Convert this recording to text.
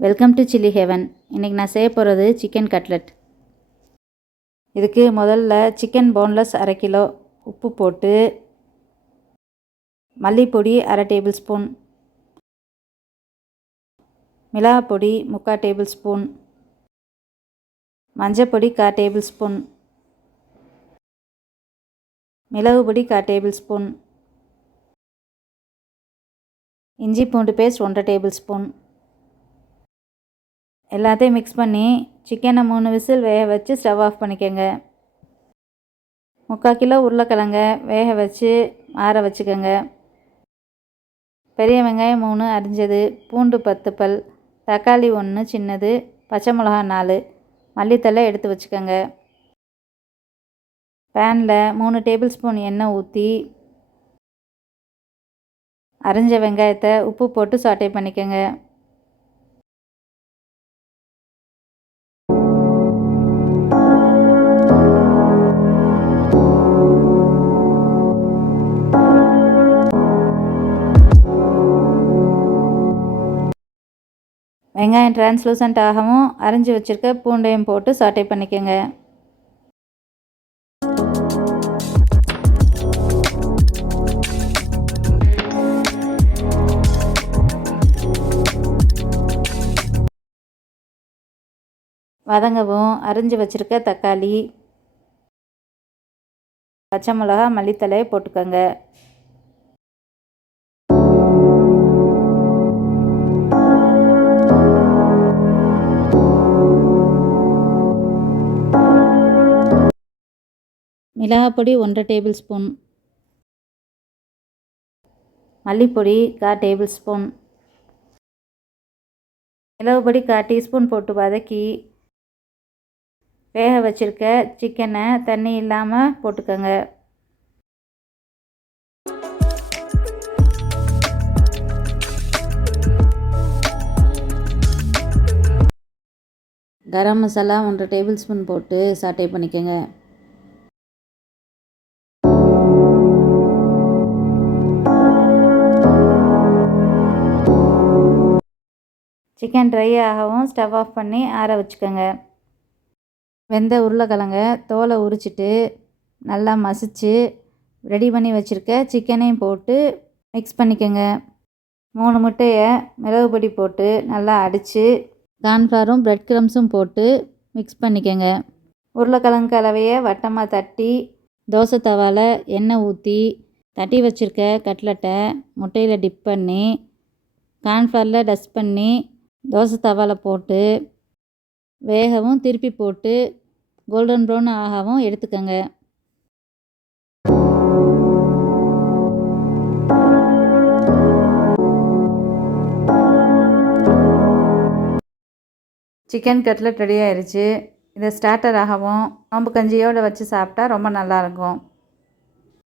Welcome to chilli heaven. இன்றைக்கி நான் செய்ய போகிறது சிக்கன் கட்லெட். இதுக்கு முதல்ல சிக்கன் போன்லெஸ் 1/2 கிலோ உப்பு போட்டு, மல்லிப்பொடி 1/2 டேபிள் ஸ்பூன், மிளகாப்பொடி 3/4 டேபிள் ஸ்பூன், மஞ்சப்பொடி 1/4 டேபிள் ஸ்பூன், மிளகு பொடி 1/4 டேபிள் ஸ்பூன், இஞ்சி பூண்டு பேஸ்ட் 1/2 டேபிள் ஸ்பூன். எல்லாத்தையும் மிக்ஸ் பண்ணி சிக்கனை 3 விசில் வேக வச்சு ஸ்டவ் ஆஃப் பண்ணிக்கோங்க. 3/4 கிலோ உருளைக்கிழங்க வேக வச்சு ஆற வச்சுக்கோங்க. பெரிய வெங்காயம் 3 அரிஞ்சது, பூண்டு 10 பல், தக்காளி 1 சின்னது, பச்சை மிளகா 4, மல்லித்தழை எடுத்து வச்சுக்கோங்க. பேனில் 3 டேபிள் ஸ்பூன் எண்ணெய் ஊற்றி அரிஞ்ச வெங்காயத்தை உப்பு போட்டு சாட்டே பண்ணிக்கோங்க. வெங்காயம் டிரான்ஸ்லூசன்ட் ஆகவும் அரிஞ்சு வச்சுருக்க பூண்டையும் போட்டு சாட்டே பண்ணிக்கோங்க. வதங்கவும் அரிஞ்சு வச்சுருக்க தக்காளி, பச்சை மிளகா, மல்லித்தழை போட்டுக்கோங்க. மிளகாப்பொடி 1/2 டேபிள் ஸ்பூன், மல்லிப்பொடி 1/4 டேபிள் ஸ்பூன், மிளகு பொடி 1/4 டீஸ்பூன் போட்டு வதக்கி வேக வச்சுருக்க சிக்கனை தண்ணி இல்லாமல் போட்டுக்கோங்க. கரம் மசாலா 1/2 டேபிள் ஸ்பூன் போட்டு சாட்டே பண்ணிக்கோங்க. சிக்கன் ட்ரை ஆகவும் ஸ்டவ் ஆஃப் பண்ணி ஆற வச்சுக்கோங்க. வெந்த உருளைக்கிழங்க தோலை உரிச்சிட்டு நல்லா மசிச்சு ரெடி பண்ணி வச்சுருக்க சிக்கனையும் போட்டு மிக்ஸ் பண்ணிக்கோங்க. 3 முட்டையை மிளகு பொடி போட்டு நல்லா அடித்து கார்ன்ஃப்ளவரும் பிரெட் க்ரம்ஸும் போட்டு மிக்ஸ் பண்ணிக்கோங்க. உருளைக்கிழங்கு கலவையை வட்டமாக தட்டி தோசை தவாவில் எண்ணெய் ஊற்றி தட்டி வச்சுருக்க கட்லெட்டை முட்டையில் டிப் பண்ணி கார்ன்ஃப்ளவரில் டஸ்ட் பண்ணி தோசை தவாவில் போட்டு வேகவும் திருப்பி போட்டு கோல்டன் ப்ரௌன் ஆகவும் எடுத்துக்கோங்க. சிக்கன் கட்லெட் ரெடி ஆயிடுச்சு. இதை ஸ்டார்டராகவும் நோம்பு கஞ்சியோடு வச்சு சாப்பிட்டா ரொம்ப நல்லாயிருக்கும்.